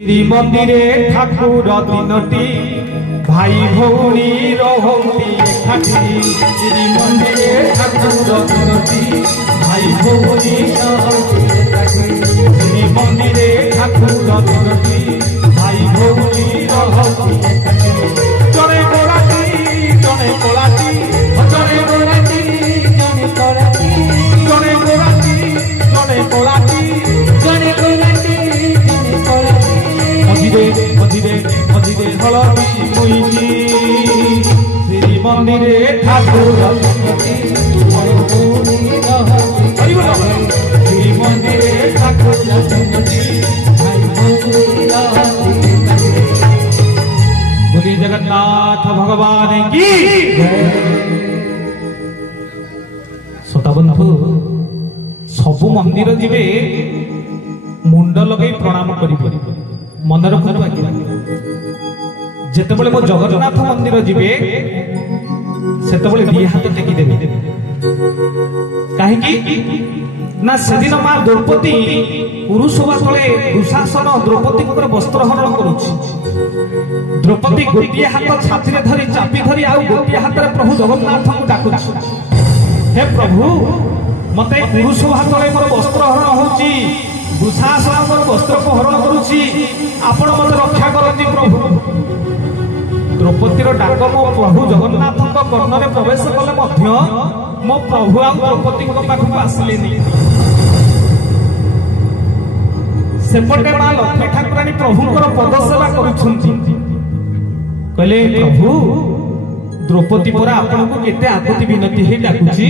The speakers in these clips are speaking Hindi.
श्रीमंदिरे ठाकुर तीनोटी भाई भौणी रहती एकाठी। श्रीमंदिरे ठाकुर तीनोटी भाई भौणी रहती एकाठी। श्रीमंदिरे ठाकुर तीनोटी भाई भौणी रहती एकाठी। जड़े गोलाटी जड़े कोलाटी जड़े गोलाटी जड़े कोलाटी जड़े गोलाटी जड़े कोलाटी जड़े कोलाटी जड़े कोलाटी। मझिरे मझिरे मझिरे हलदी मुईची। श्रीमंदिरे ठाकुर तीनोटी भाई भौणी रहती एकाठी। श्रीमंदिरे ठाकुर तीनोटी भाई भौणी रहती एकाठी। बोलिए जगन्नाथ भगवान की श्रोता बंधु सबु मंदिर जीवे मुंड लगे प्रणाम करेंगे। मन रखु आज्ञा जिते बड़े मो जगन्नाथ मंदिर जीवे सेतबले दी हाथ टेकी देबे। कहीं ना सेदिन मां द्रौपदी पुरुषवा तले दुशासन द्रौपदी वस्त्र हरण करुछि। द्रौपदी गोटे हाथ छाती धरी चापी धरी आउ गोटे हाथ में प्रभु जगन्नाथ को डाकुछि, हे प्रभु मते पुरुष हाथ मोर वस्त्र हरण होछि, दुशासन मोर वस्त्र को हरण करुछि, आपण मते रक्षा करंती प्रभु। द्रौपदीर डाक मो प्रभु जगन्नाथ कर्णरे प्रवेश कले मध्य मो प्रभु आ द्रौपदी पाखक आसिलेनी। सेपटे मां लक्ष्मी ठाकुराणी प्रभुंकर पदसेवा करुछंती। कहले प्रभु द्रौपदी परा आपण को केते आकुति विनती हे डाकुची,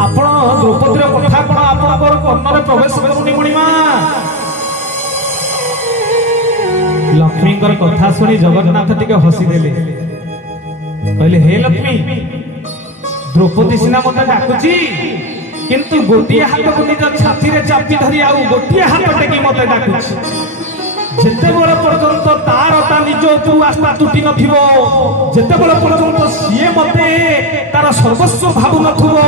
आपण द्रौपदीर कथा कोन आपणकर कर्णरे प्रवेश करूनी मुनिमा। लक्ष्मीकर कथा सुनी जगन्नाथ टिके हसी देले। कहले हे लक्ष्मी द्रौपदी सिना मते डाकुची किंतु गोटिए हाथ को निज छाती रे चापी धरी आउ गोटिए हाथ टेकी मते डाकुची। जेते बळे पर्यंत तार ता निज उपरु आस्था टूटी नथिबो, जेते बळे पर्यंत सिए मते तार सर्वस्व भाबु नथुबो,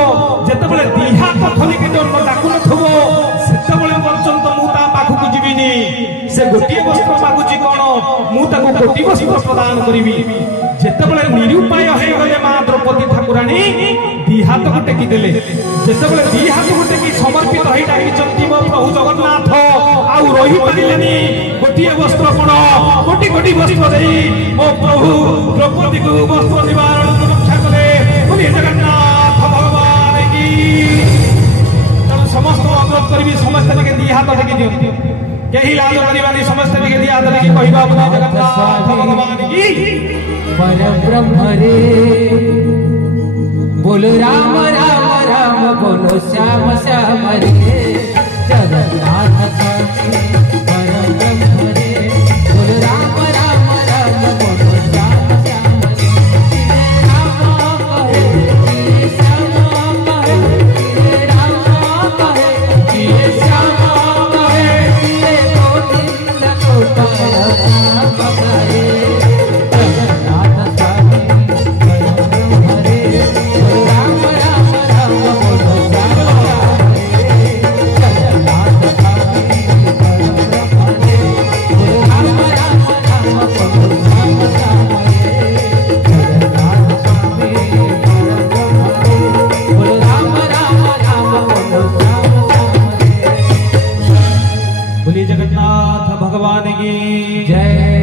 जेते बळे दी हाथ खली के जन्म डाकु नथुबो, सेते बळे पर्यंत मु ता पाखु को जीविनी। से गोटिए वस्त्र मागुची कोन मु ताको कोटी वस्त्र प्रदान करिवि। जेते बळे निरुपाय हे गले मां द्रौपदी ठाकुराणी दी हाथ को टेकी देले। जेते बळे दी हाथ को टेकी समर्पित होई डाकी चंती मो प्रभु जगन्नाथ आउ रही पारिलेनी। गोटिए वस्त्र कोन कोटी कोटी वस्त्र देई मो प्रभु द्रौपदी को वस्त्र निवारण रक्षा करे। बोलिए जगन्नाथ भगवान की। तन समस्त अनुरोध करबी समस्त के दी हाथ टेकी दियो, केही लाज करिबानी समस्त के दी हाथ टेकी कहिबा बोले जगन्नाथ भगवान की। परब्रह्म रे बोलो राम राम राम बोलो श्याम श्याम रे। जगन्नाथ स्वामी परब्रह्म रे बोलो राम राम राम बोलो श्याम श्याम रे। राम कहे ये श्याम कहे, ये राम कहे ये श्याम कहे, ये गोविंद गोपाल करे। जगन्नाथ भगवान की जय।